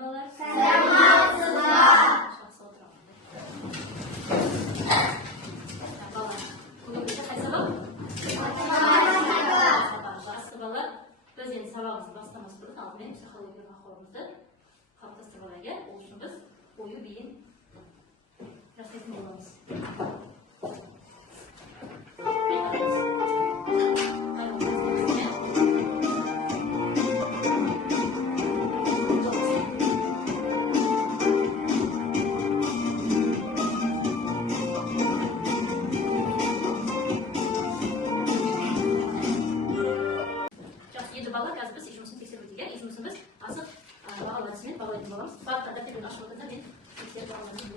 балалар. Саламатсыздар. Жақсы отырамын. Балалар, бүгін бізде қай сабақ? Жақсы балалар. Біз енді сабағымызды бастамас бұрын алдымен психологиялық ахуалымызды қалыптастырып алайық. Ол үшін біз ою биін жасайтын боламыз. Балалар, қазір біз жұмысын тексеріп өтейік. Жұмысын біз асық бағалау әдісімен бағалайтын боламыз. Барлықта дәптерін ашып отырса, мен тексеріп бағалауын тексеріп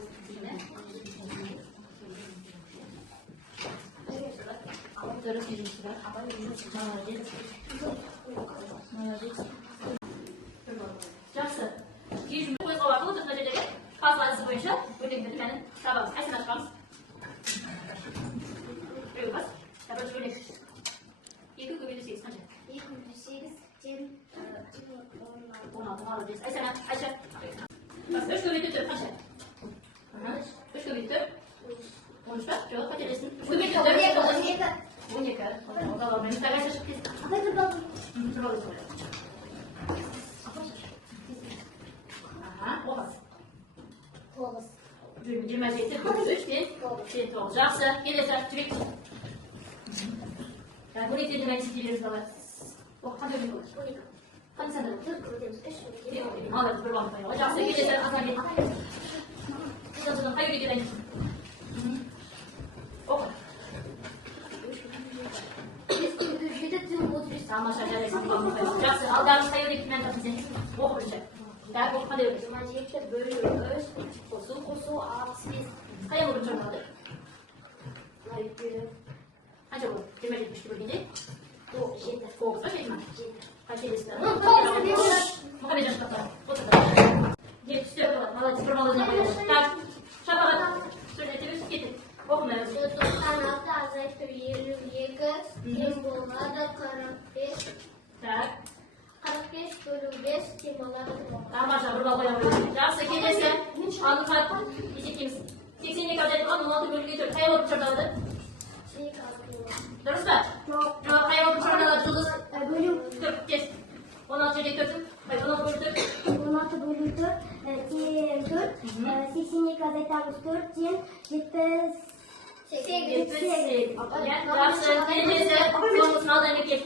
жақсы. Кей жұмыс қойғау арқылы біз мына жердегі пазл әдісі бойынша өрнектерді мәнін табамыз. Қайсыны ашқанбыз? Біреуі бас. Бірінші өрнек. 2 көбейту 8 қанша? 16 молодец. Айсана, Айша. 3 көбейту 4 қанша? 3 көбейту 13 па? Жоқ, қателестің. 3 көбейту 4 12. Оңдалармен. Айша шығып кез. Оғыз. 27 9. Жақсы. Келесі жүрек. Өрнектерді мән есептей береміз балалар. Қандай өрнек болады? 12. Қандай санда болады? 3. Молодец, бір бағыт қойып. Жақсы, келесі Азамет. Қай өрнектерді мән? Оқы. 7 тамаша, жарайсың. Жақсы, алдарыңыз қай өрнекті мән тапсыз сен? Оқы бірінші. Так, оқы қандай өрнек? 27 бөлу 3 қосу 65. Қай аңғы бірінші орналады? Қанша болады? 27 бөлгенде? 7. 9 ба 7 ма? 7. Қателесті. Мұхаммед Жашпақтар. 74 болады. Молодец, бір молодец қойды. Так, шапағат. Сөйлетеміз, кеттік. Оқымай өзі. 96 азайту 52 тең болады 45. Так. 45 бөлу 5 тең болады. Тамаша, бір бал қоя қойды. Жақсы, келесі. Анықтап, есептейміз. 82 азайту 16 бөлуге 4. Қай болып шарталады? Дұрыс па? Жоқ, қай болып шарталады жұлдыз? Бөлу 4 кес. 16 жерде 4. 16 бөлу 4. 16 бөлу 4 тең 4. 82 азайтамыз 4 тең 78. Жақсы, келесі. Соңғысын алдан мекеп.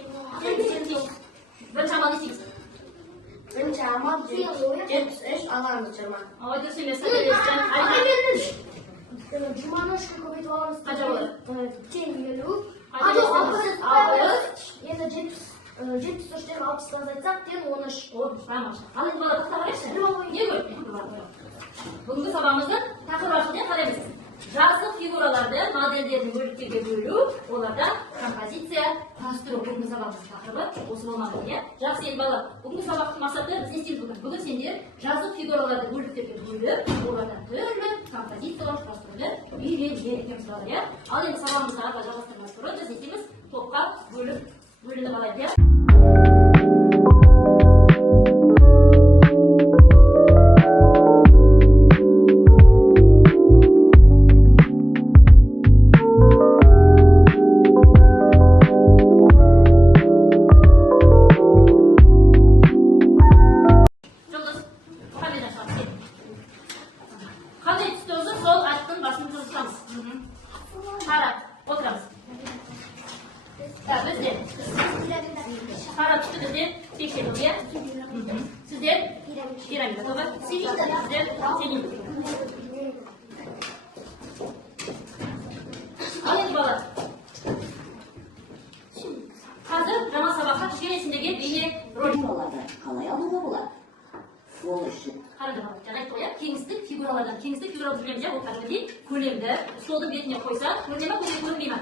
Бірінші амал не істейміз? Бірінші амал 73 аламыз 20. Ой, дұрыс емес, қателесті. Жұманы 3-ке көбейтіп аламыз. Қанша болады? Тең бөлу. Енді 73-тен 60-дан азайтсақ тең 13. Тамаша. Ал енді бала тоқтап алайықшы. Не көрді? Бүгінгі сабағымыздың тақырыбы ашылды, қараймыз. Жазық фигураларды модельдердің бөліктерге бөлу, оларда композиция құрастыру. Бүгінгі сабағымыздың тақырыбы осы болмады, иә? Жақсы, енді бала, бүгінгі сабақтың мақсаты біз не істейміз бүгін? Бүгін сендер жазық фигураларды бөліктерге бөліп, олардан түрлі композициялар құрастыруды үйренеміз бала, иә? Ал енді сабағымызды ары жалғастырмас бұрын біз не істейміз? Топқа бөлініп алайық, иә? Қара түсті біздер тексеру, иә? Сіздер пирамида, тоба? Сіздер цилиндр. Ал енді бала. Қазір жаңа сабаққа кішкенесіндегі бейне ролик болады. Қалай алуға болады? Ол үшін. Қарады бала, жаңа айтты ғой, кеңістік фигуралардан. Кеңістік фигураларды білеміз, ол кәдімгідей көлемді столдың бетіне қойса, көріне ма, көрінбей ма?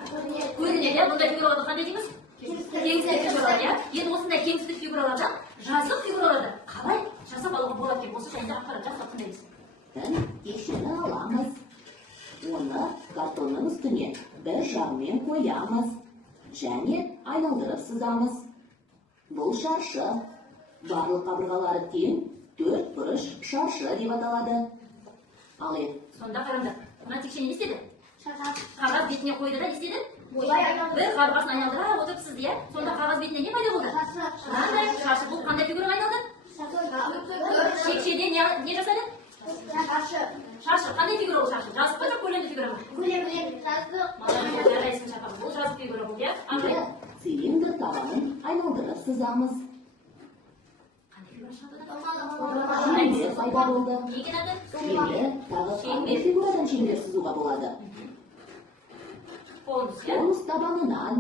Көрінеді, бұндай фигураларды қандай дейміз? Кеңістік фигуралар, иә? Енді осындай кеңістік фигуралардан жазық фигураларды қалай жасап алуға болады екен? Осы жайында ақпарат жасап қандайбыз? Текшені аламыз. Оны картонның үстіне бір жағымен қоямыз. Және айналдырып сызамыз. Бұл шаршы. Барлық қабырғалары тең, 4 бұрыш шаршы деп аталады. Ал Сонда қараңдар. Мына текшені не істеді? Шағап. Қағаз бетіне қойды да не істеді? Олай айналды. Бір қабырғасын айналдыра отырыпсыз иә. Сонда қағаз бетіне не пайда болды? Қандай шаршы? Бұл қандай фигураға айналды? Текшеде не жасады? Шаршы. Қандай фигура ол шаршы? Жазық па жоқ көлемді фигура ма? Жарайсың шапақ. Бұл жазық фигура бұл иә. Аңдай. цилиндр табанын айналдырып сызамыз. Шеңбер пайда болды. Екен аты? Енді тағы қандай фигурадан шеңбер сызуға болады? Конус иә. Конус табанынан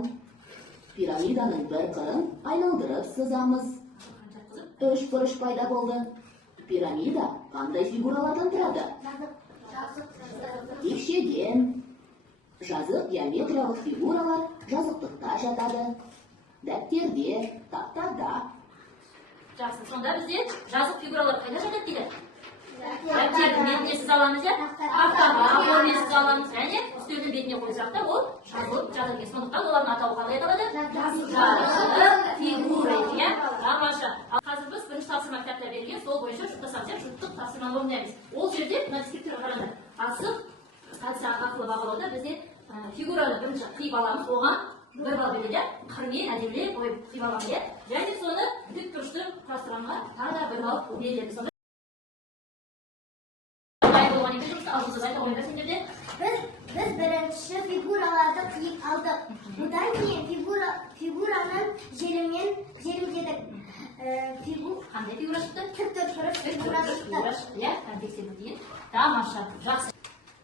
пирамиданың бір қырын айналдырып сызамыз. 3 бұрыш пайда болды. Пирамида қандай фигуралардан тұрады? Текшеден. Жазық геометриялық фигуралар жазықтықта жатады. Дәптерде, тақтада. Жақсы, сонда бізде жазық фигуралар қайда жатады дейді? Дәптердің бетіне сыз аламыз иә? Тақтаға қолмен сыз аламыз және үстелдің бетіне қойсақ та ол жазылып жатыр екен. Сондықтан олардың атауы қандай аталады? Жазық фигура иә? Тамаша. Ал қазір біз бірінші тапсырма кітапта берген, сол бойынша жұптасамыз иә? Жұптық тапсырманы орындаймыз. Ол жерде мына дискрипторға қараңдар. Асық кальций арқылы бағалауда бізде фигураны бірінші қиып аламыз, оған бір балл береді, қырмен әдемілеп қойып қиып аламыз иә? Және соны тік бұрышты құрастырғанға тағы да бір балл беріледі. Biz birinchi figuralarni qiyib oldik. Bundan keyin figuraning jerimdedik. Qanday figura chiqdi? To'rtburchak figura chiqdi. Иә, тексеру дейін. Тамаша, жақсы.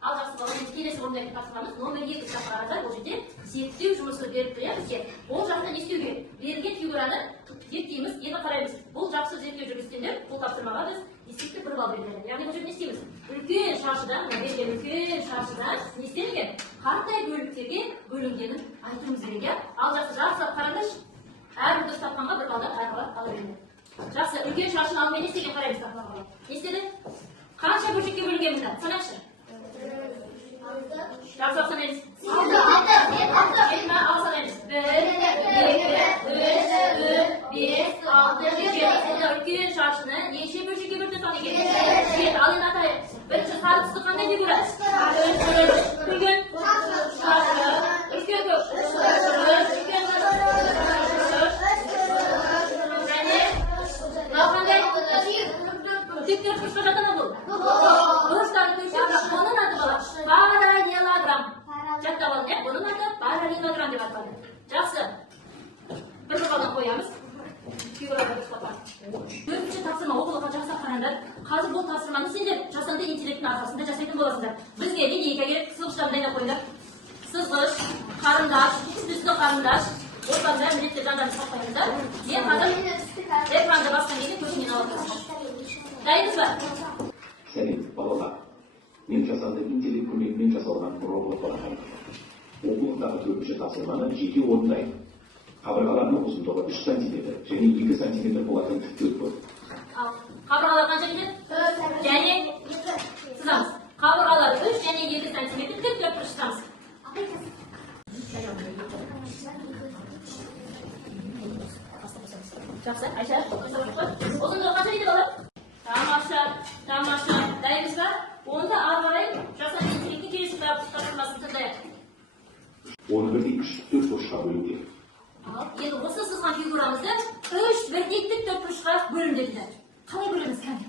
Ал жақсы бала, енді келесі орындайтын тапсырмамыз номер 2 тапсырмада бұл жерде зерттеу жұмысы беріп тұр иә бізге. Ол жақта не істеу керек? Берілген фигураны зерттейміз, енді қараймыз. Бұл жақсы зерттеу жүргізгендер бұл тапсырмаға біз есепті бір балл беріледі. Яғни бұл жерде не істейміз? Үлкен шаршыдан, берген үлкен шаршыдан не істелген? Қандай бөліктерге бөлінгенін айтуымыз керек иә? Ал жақсы жақсылап қараңдаршы. Әрбір дұрыс тапқанға бір балдан айырылып ала береді. Жақсы, үлкен шаршыны алмен не істеген қараймыз тапқанға. Не істеді? Қанша бөлшекке бөлінген мұнда? Санақшы. Жақсы санаймыз. 6 санаймыз. 1, 2, 3, 4, 5, 6, 7. Үлкен шаршыны неше бөлшекке бөлді сан екен? 7. Ал енді атайық. Бірінші сары түсті қандай фигура? Үлкен шаршы. Үлкен көк. Үлкен тек төртбұрышқа жатады бұл. Бұрыштан көшіп, оның аты бала параллелограмм. Жаттап алды, бұның аты параллелограмм деп аталады. Жақсы. Бір балдан қоямыз. Фигураларды дұрыс тапқан. Төртінші тапсырма оқулыққа жақсақ қараңдар. Қазір бұл тапсырманы сендер жасанды интеллекттің арқасында жасайтын боласыңдар. Бізге линейка керек, сызғыштарын дайындап қойыңдар. Сызғыш, қарындаш, түсті қарындаш. Осылардың бәрін міндетті жандарын сақтаймыздар. Мен қазір экранды басқан кезде көшінен алып отырмын. Дайынсыз ба? Сәлем, балалар. Мен жасанды интеллект көмегімен жасалған робот балапан. Оқулықтағы төртінші тапсырманы жеке орындайын. Қабырғаларының ұзындығы 3 см және 2 см болатын тікті өтпөр. Ал қабырғалар қанша кетеді? Және сызамыз. Қабырғалар 3 және 2 см тік төртбұрыш сызамыз. Жақсы, Айша, ұзындығы қанша дейді бала? Тамаша, тамаша. Дайынбыз ба? Онда ары қарай жасанды интеллекттің келесі тапсырмасын тыңдайық. Оны бірдей 3 төртбұрышқа бөлу керек. Енді осы сызған фигурамызды 3 бірдей тік төртбұрышқа бөлінеді. Қалай бөлеміз кәне?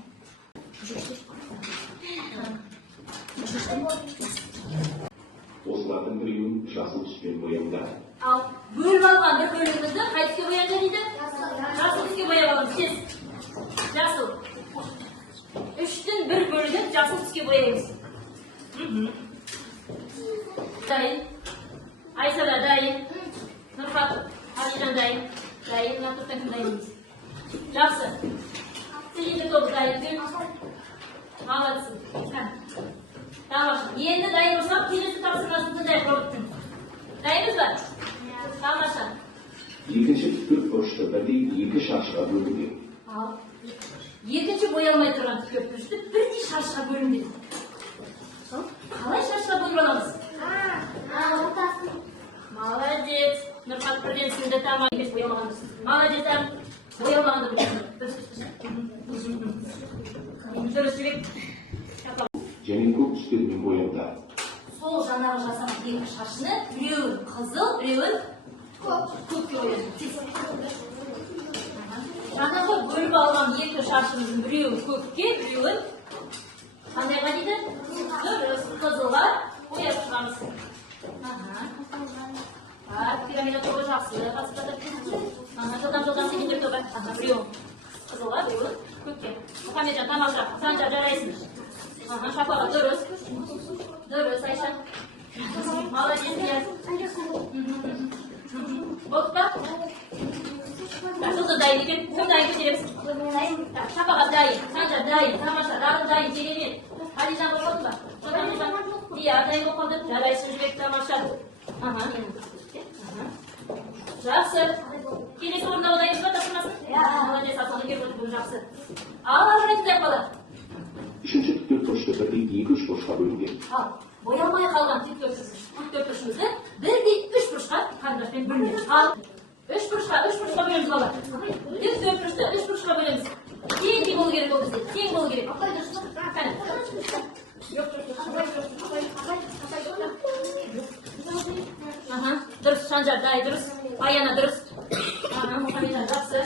Осылардың біреуін жасыл түспен бояуда. Ал бөліп алған бір бөлігімізді қай түске бояды дейді? Жасыл түске бояп аламыз. Сіз жасыл. 3-тің бір бөлігін жасыл түске бояймыз. Дайын. Айса да дайын. Нұрхат, Алижан дайын. Дайын, Натуртан кім дайын дейміз. Жақсы. Цилиндр тобы дайын. Молодцы. Тамаша. Енді дайын болсақ, келесі тапсырмасын тыңдайық роботтың. Дайынбыз ба? Тамаша. Екінші төртбұрышты бірдей 2 шаршыға бөлу керек. Ал екінші боялмай тұрған төртбұрышты бірдей шаршыға бөлінеді. Қалай шаршыға бөліп аламыз? Молодец. Нұрхат бірден сіңді тамаша. Боялмағанды. Молодец. Боялмағанды білесің. Dürüst jibek. және көк түстермен боянды. Сол жаңағы жасаған екі шашыны біреуін қызыл, біреуін көкке бояды. Жаңағы бөліп алған екі шашымыздың біреуін көкке, біреуін қандайға дейді? Қызылға бояп шығамыз. Пирамида тобы жақсы. Жылдам дегендер тобы. Біреуін қызылға, біреуін көкке. Мұхамеджан, тамаша, Санжар, жарайсың. Шапаға дұрыс. Дұрыс, Айша. Молодец, Нияз. Болды па? Сосын дайын екен. Кім дайын көтереміз? Шапаға дайын, Санжар дайын, тамаша, Рағым дайын, керемет. Алижан болып қалды ба? Иә, дайын болып қалды. Жарайсың, жібек, тамаша. Жақсы. Келесі орындауға дайынсыз ба, тапсырмасын? Молодец, Асаны келіп отыр, бұл жақсы. Ал, ажырайтын бала. Үшінші тіктөртбұрышты бірдей екі үш бұрышқа бөлінген. Ал, боялмай қалған тіктөртбұрышымызды бірдей үш бұрышқа қарындашпен бөлінеміз. Ал, үш бұрышқа бөлеміз бала. Тіктөртбұрышты үш бұрышқа бөлеміз. Тең болу керек ол бізде, тең болу керек. Дұрыс, Санжар, дай, дұрыс. Аяна, дұрыс. Мұхамеджан, жақсы.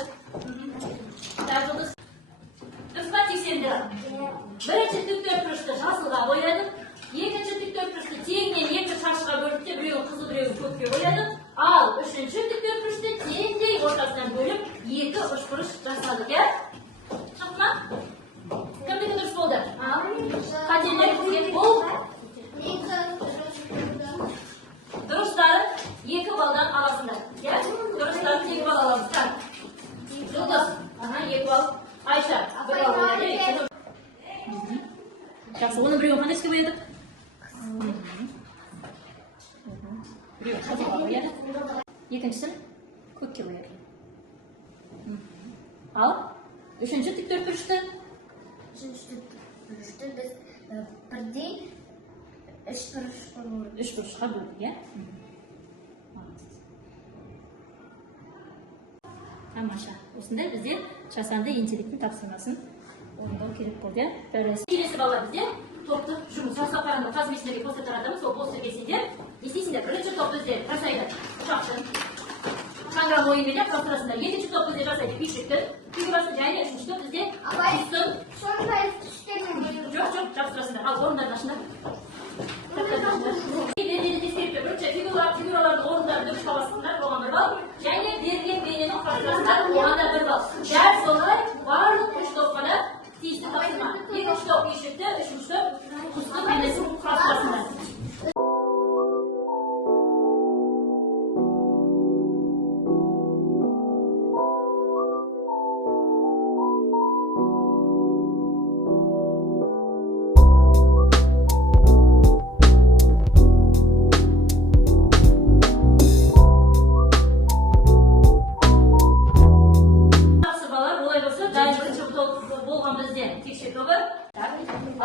Жұлдыз. Дұрыс па, тексеріңдер. Бірінші тіктөртбұрышты жасылға боядық. Екінші тіктөртбұрышты теңнен екі шашыға бөліп те, біреуін қызыл, біреуін көкке боядық. Ал үшінші тіктөртбұрышты теңдей ортасынан бөліп, екі үшбұрыш жасадық, иә? Шықты ма? Кімдікі дұрыс болды? Қателер бізге бол. Дұрыстары екі балдан аласыңдар. Дұрыстарын екі бал аламыз. Жұлдыз. Екі бал. Айша. Бір бал болады. Жақсы, оны біреуін қандай түске боядық? Біреуін қызылға боядық. Екіншісін көкке боядық. Ал үшінші тіктөртбұрышты? Үшінші тіктөртбұрышты біз бірдей үш бұрышқа бөлдік, иә? Тамаша. Осындай бізде жасанды интеллекттің тапсырмасын орындау керек болды, иә? Келесі балалар бізде топтық жұмыс. Жасап қараңдар, қазір мен сендерге постер таратамын, сол постерге сендер не істейсіңдер? Бірінші топты өздері жасайды ұшақшын, шаңырақ ойынмен құрастырасыңдар. Екінші топ бізде жасайды күйшікті, фигурасын, және үшінші топ бізде күйсін. Жоқ, жабыстырасыңдар. Ал орындарын ашыңдар. Бірінші фигуралардың орындарын дұрыс табасыңдар, оған бір бал. Және берген бейненің құрастырасыңдар, оған да бір бал. Дәл солай барлық үш топқа да тиісті тапсырма. Екінші топ күйшікті, үшінші топ құсты бейнесін құрастырасыңдар.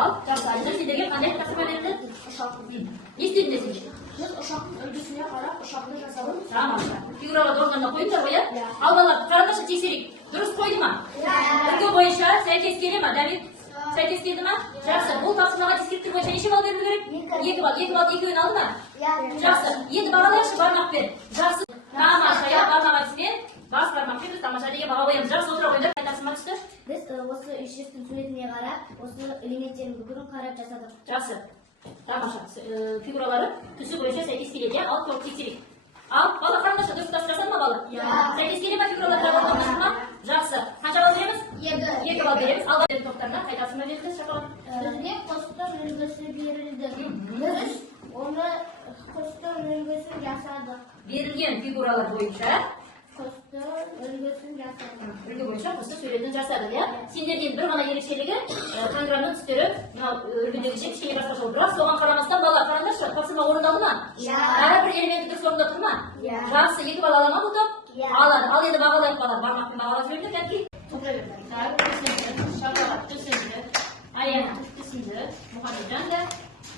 Al, жақсы. Сендерге қандай тапсырма берілді? Не істедіңдер? Біз ұшақтың үлгісіне қарап ұшақты жасадық. Тамаша. Фигураларды орнына қойыңдар ғой, иә? Ал балалар, қараңдаршы тексерейік. Дұрыс қойды ма? Үлгі бойынша сәйкес келе ма, Давид? Сәйкес келді ма? Жақсы. Бұл тапсырмаға дискриптор бойынша неше балл берілу керек? 2 балл. 2 балл екеуін алды ма? Жақсы. Енді бағалайықшы бармақпен. Жақсы. Тамаша, иә, бармақ әдіспен. Бас бармақпен біз тамаша деген баға қоямыз. Жақсы, отыра қойыңдар. Тапсырма түсті? Біз осы үйшіктің суретіне қарап, осы элементтерін бүкілін қарап жасадық. Жақсы. Тамаша. Фигуралары түсі бойынша сәйкес келеді, иә? Ал топ тексерейік. Ал, бала қараңдаршы, дұрыс жасады ма бала? Сәйкес келе ма фигураларға? Жақсы. Қанша балл береміз? 2 балл береміз. Ал топтарына қай тапсырма берілді, шапалақ? Бізге қостың үлгісі берілді. Біз оны қостың үлгісін жасадық. Берілген фигуралар бойынша Қостың үлгісін жасадық. үлгі бойынша қосты суретін жасады, иә? Сендерден бір ғана ерекшелігі, программның түстері үлгідегіше кішкене басқаша болды. Бірақ соған қарамастан бала қараңдаршы, тапсырма орындалды ма? Әрбір элементті дұрыс орындап тұр ма? Жақсы, 2 балл ала ма бұл топ? Алады. Ал енді бағалайық балалар, бармақпен бағалап жіберіңдер, кәдімгі. Отыра беріңдер. Түсінді, Шапағат түсінді, Аяна түсінді, Мұхамеджан да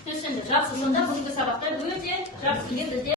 түсінді. Жақсы, сонда бүгінгі сабақта өте жақсы бізде